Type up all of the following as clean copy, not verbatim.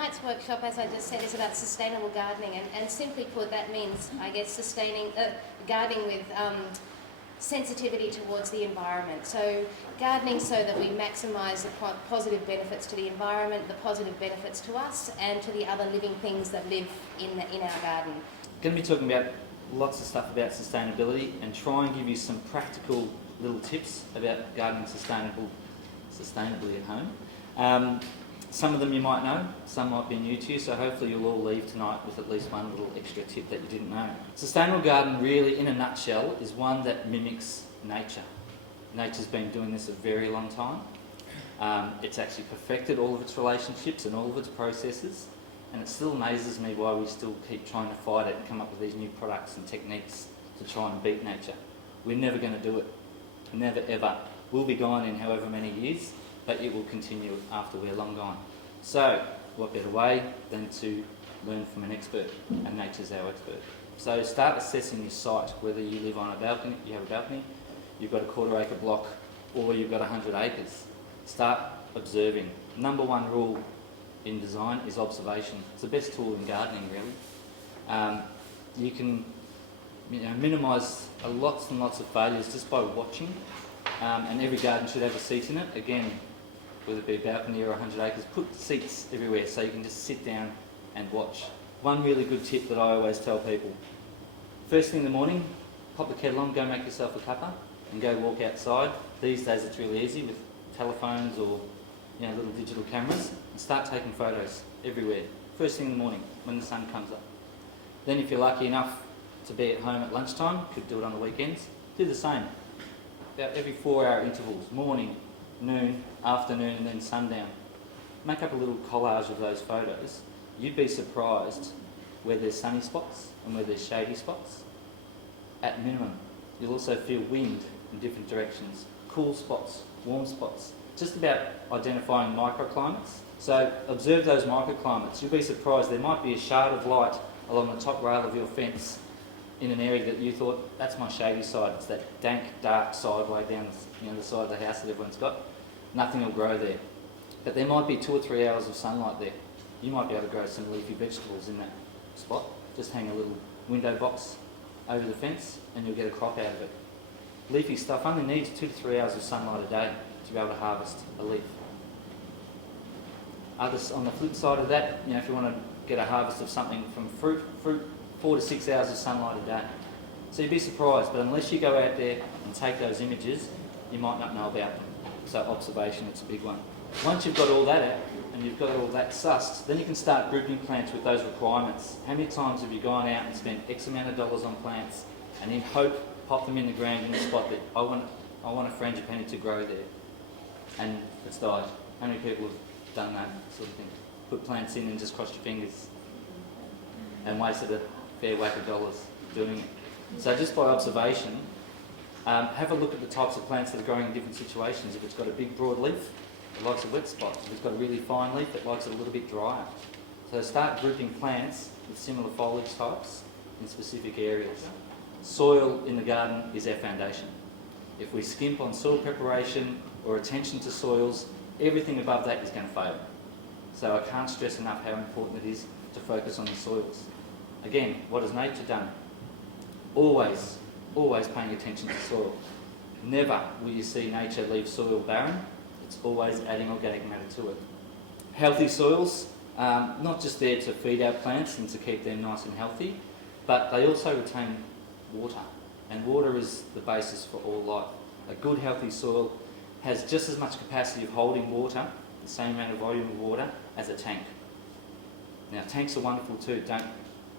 tonight's workshop, as I just said, is about sustainable gardening, and simply put, that means, I guess, gardening with sensitivity towards the environment. So gardening so that we maximise the positive benefits to the environment, the positive benefits to us, and to the other living things that live in our garden. Going to be talking about lots of stuff about sustainability and try and give you some practical little tips about gardening sustainably at home. Some of them you might know, some might be new to you, so hopefully you'll all leave tonight with at least one little extra tip that you didn't know. Sustainable garden really, in a nutshell, is one that mimics nature. Nature's been doing this a very long time. It's actually perfected all of its relationships and all of its processes, and it still amazes me why we still keep trying to fight it and come up with these new products and techniques to try and beat nature. We're never going to do it. Never ever. We'll be gone in however many years, but it will continue after we're long gone. So, what better way than to learn from an expert, and nature's our expert. So start assessing your site, whether you live on a balcony, you have a balcony, you've got a 1/4 acre block, or you've got 100 acres. Start observing. Number one rule in design is observation. It's the best tool in gardening, really. You can minimise lots and lots of failures just by watching, and every garden should have a seat in it. Again, whether it be a balcony or 100 acres, put seats everywhere so you can just sit down and watch. One really good tip that I always tell people: first thing in the morning, pop the kettle on, go make yourself a cuppa, and go walk outside. These days it's really easy with telephones or little digital cameras, and start taking photos everywhere. First thing in the morning when the sun comes up. Then if you're lucky enough to be at home at lunchtime, could do it on the weekends, do the same. About every 4-hour intervals, morning, noon, afternoon, and then sundown. Make up a little collage of those photos. You'd be surprised where there's sunny spots and where there's shady spots. At minimum, you'll also feel wind in different directions, cool spots, warm spots, just about identifying microclimates. So observe those microclimates. You'll be surprised, there might be a shard of light along the top rail of your fence in an area that you thought, that's my shady side. It's that dank, dark side way down the side of the house that everyone's got. Nothing will grow there. But there might be 2 or 3 hours of sunlight there. You might be able to grow some leafy vegetables in that spot. Just hang a little window box over the fence and you'll get a crop out of it. Leafy stuff only needs 2 to 3 hours of sunlight a day to be able to harvest a leaf. Others, on the flip side of that, if you want to get a harvest of something from fruit, 4 to 6 hours of sunlight a day. So you'd be surprised, but unless you go out there and take those images, you might not know about them. So observation, it's a big one. Once you've got all that out, and you've got all that sussed, then you can start grouping plants with those requirements. How many times have you gone out and spent X amount of dollars on plants, and in hope, pop them in the ground in the spot that I want a frangipani to grow there, and it's died? How many people have done that sort of thing? Put plants in and just crossed your fingers, and wasted a fair whack of dollars doing it. So just by observation, have a look at the types of plants that are growing in different situations. If it's got a big broad leaf, it likes a wet spot. If it's got a really fine leaf, it likes it a little bit drier. So start grouping plants with similar foliage types in specific areas. Soil in the garden is our foundation. If we skimp on soil preparation or attention to soils, everything above that is going to fail. So I can't stress enough how important it is to focus on the soils. Again, what has nature done? Always paying attention to soil. Never will you see nature leave soil barren. It's always adding organic matter to it. Healthy soils, not just there to feed our plants and to keep them nice and healthy, but they also retain water. And water is the basis for all life. A good healthy soil has just as much capacity of holding water, the same amount of volume of water, as a tank. Now tanks are wonderful too. Don't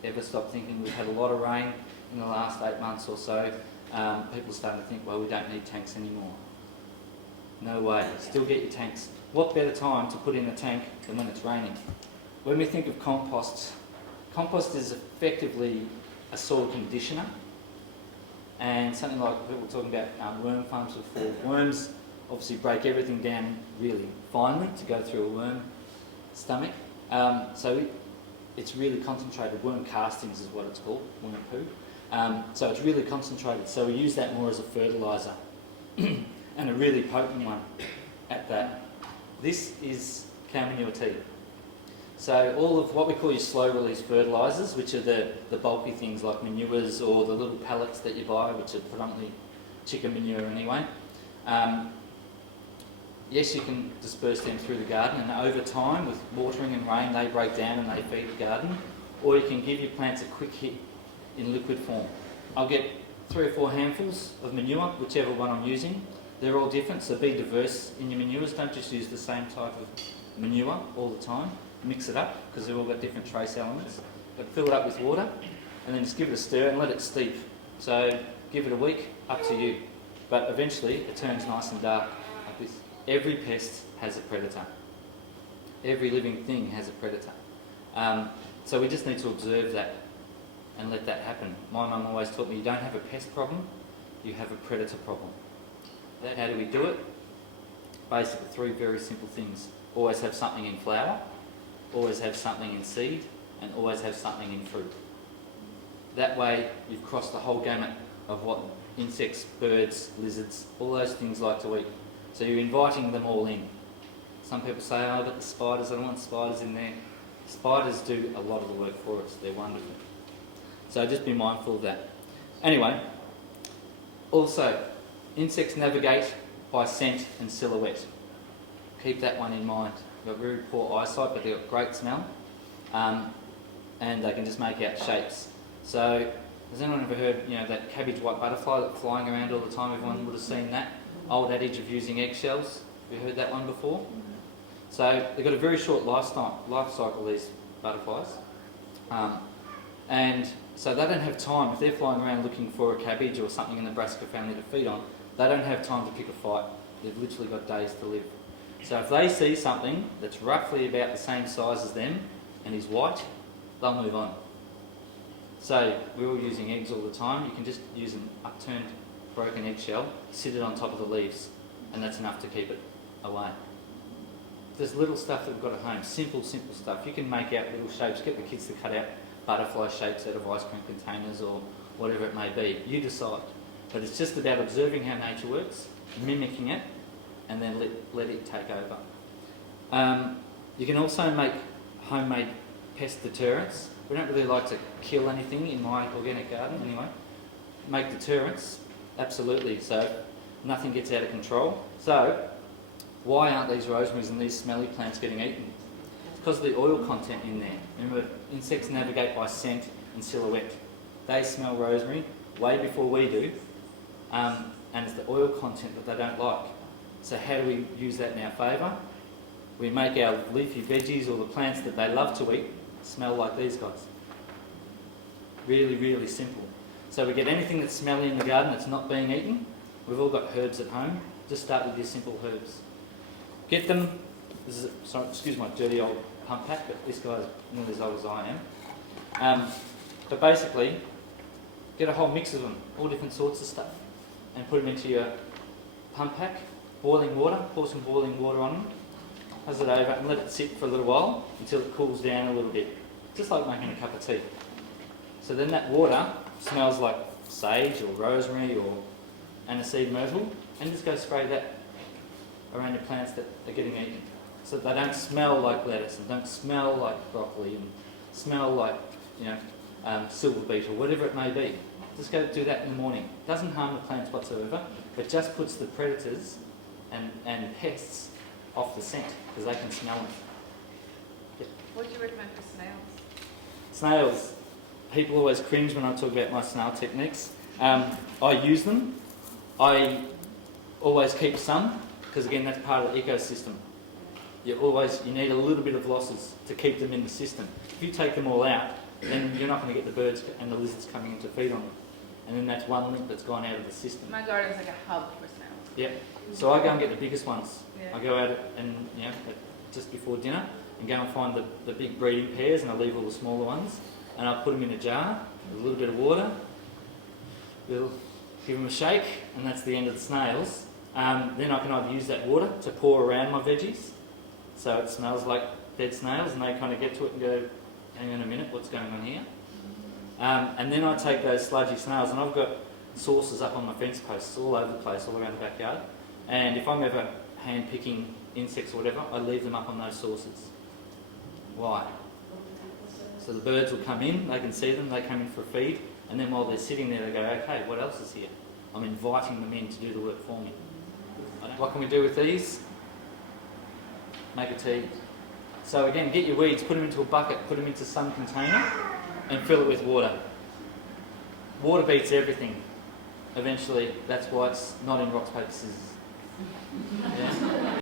ever stop thinking. We've had a lot of rain in the last 8 months or so. People are starting to think, well, we don't need tanks anymore. No way. Still get your tanks. What better time to put in a tank than when it's raining? When we think of compost is effectively a soil conditioner, and something like people were talking about worm farms before. Worms obviously break everything down really finely to go through a worm stomach. So it's really concentrated. Worm castings is what it's called, worm poo. So it's really concentrated. So we use that more as a fertiliser, and a really potent one at that. This is cow manure tea. So all of what we call your slow release fertilisers, which are the bulky things like manures or the little pellets that you buy, which are predominantly chicken manure anyway. Yes, you can disperse them through the garden, and over time with watering and rain they break down and they feed the garden. Or you can give your plants a quick hit in liquid form. I'll get 3 or 4 handfuls of manure, whichever one I'm using. They're all different, so be diverse in your manures. Don't just use the same type of manure all the time. Mix it up, because they've all got different trace elements. But fill it up with water, and then just give it a stir and let it steep. So give it a week, up to you. But eventually it turns nice and dark like this. Every pest has a predator. Every living thing has a predator. So we just need to observe that and let that happen. My mum always taught me you don't have a pest problem, you have a predator problem. How do we do it? Basically 3 very simple things. Always have something in flower, always have something in seed, and always have something in fruit. That way you've crossed the whole gamut of what insects, birds, lizards, all those things like to eat. So you're inviting them all in. Some people say, oh, but the spiders, I don't want spiders in there. Spiders do a lot of the work for us, they're wonderful. So just be mindful of that. Anyway, also, insects navigate by scent and silhouette. Keep that one in mind. They've got very poor eyesight, but they've got great smell. And they can just make out shapes. So, has anyone ever heard, that cabbage white butterfly that's flying around all the time? Everyone would have seen that. Old adage of using eggshells. Have you heard that one before? So they've got a very short life cycle, these butterflies. And so they don't have time. If they're flying around looking for a cabbage or something in the brassica family to feed on, they don't have time to pick a fight. They've literally got days to live. So if they see something that's roughly about the same size as them and is white, they'll move on. So we're all using eggs all the time. You can just use an upturned broken eggshell, sit it on top of the leaves, and that's enough to keep it away. There's little stuff that we've got at home, simple stuff. You can make out little shapes, get the kids to cut out butterfly shapes out of ice cream containers or whatever it may be. You decide. But it's just about observing how nature works, mimicking it, and then let it take over. You can also make homemade pest deterrents. We don't really like to kill anything in my organic garden anyway. Make deterrents, absolutely, so nothing gets out of control. So, why aren't these rosemaries and these smelly plants getting eaten? It's because of the oil content in there. Remember, insects navigate by scent and silhouette. They smell rosemary way before we do, and it's the oil content that they don't like. So how do we use that in our favour? We make our leafy veggies or the plants that they love to eat smell like these guys. Really, really simple. So we get anything that's smelly in the garden that's not being eaten. We've all got herbs at home. Just start with your simple herbs. Get them. This is, sorry, excuse my dirty old pump pack, but this guy's nearly as old as I am. But basically, get a whole mix of them, all different sorts of stuff, and put them into your pump pack. Boiling water, pour some boiling water on them, pass it over and let it sit for a little while until it cools down a little bit, just like making a cup of tea. So then that water smells like sage or rosemary or aniseed myrtle, and just go spray that around your plants that are getting eaten, so that they don't smell like lettuce and don't smell like broccoli and smell like silver beet or whatever it may be. Just go do that in the morning. Doesn't harm the plants whatsoever, but just puts the predators and pests off the scent because they can smell it. What do you recommend for snails? Snails. People always cringe when I talk about my snail techniques. I use them. I always keep some because again that's part of the ecosystem. You need a little bit of losses to keep them in the system. If you take them all out, then you're not going to get the birds and the lizards coming in to feed on them. And then that's one link that's gone out of the system. My garden's like a hub for snails. Yep. So I go and get the biggest ones. Yeah. I go out and just before dinner and go and find the big breeding pairs, and I leave all the smaller ones, and I put them in a jar with a little bit of water. Give them a shake, and that's the end of the snails. Then I can either use that water to pour around my veggies, so it smells like dead snails, and they kind of get to it and go, hang on a minute, what's going on here? And then I take those sludgy snails, and I've got saucers up on my fence posts all over the place, all around the backyard. And if I'm ever hand picking insects or whatever, I leave them up on those saucers. Why? So the birds will come in, they can see them, they come in for a feed, and then while they're sitting there they go, okay, what else is here? I'm inviting them in to do the work for me. What can we do with these? Make a tea. So again, get your weeds, put them into a bucket, put them into some container, and fill it with water. Water beats everything. Eventually, that's why it's not in rock, paper, scissors. Yeah?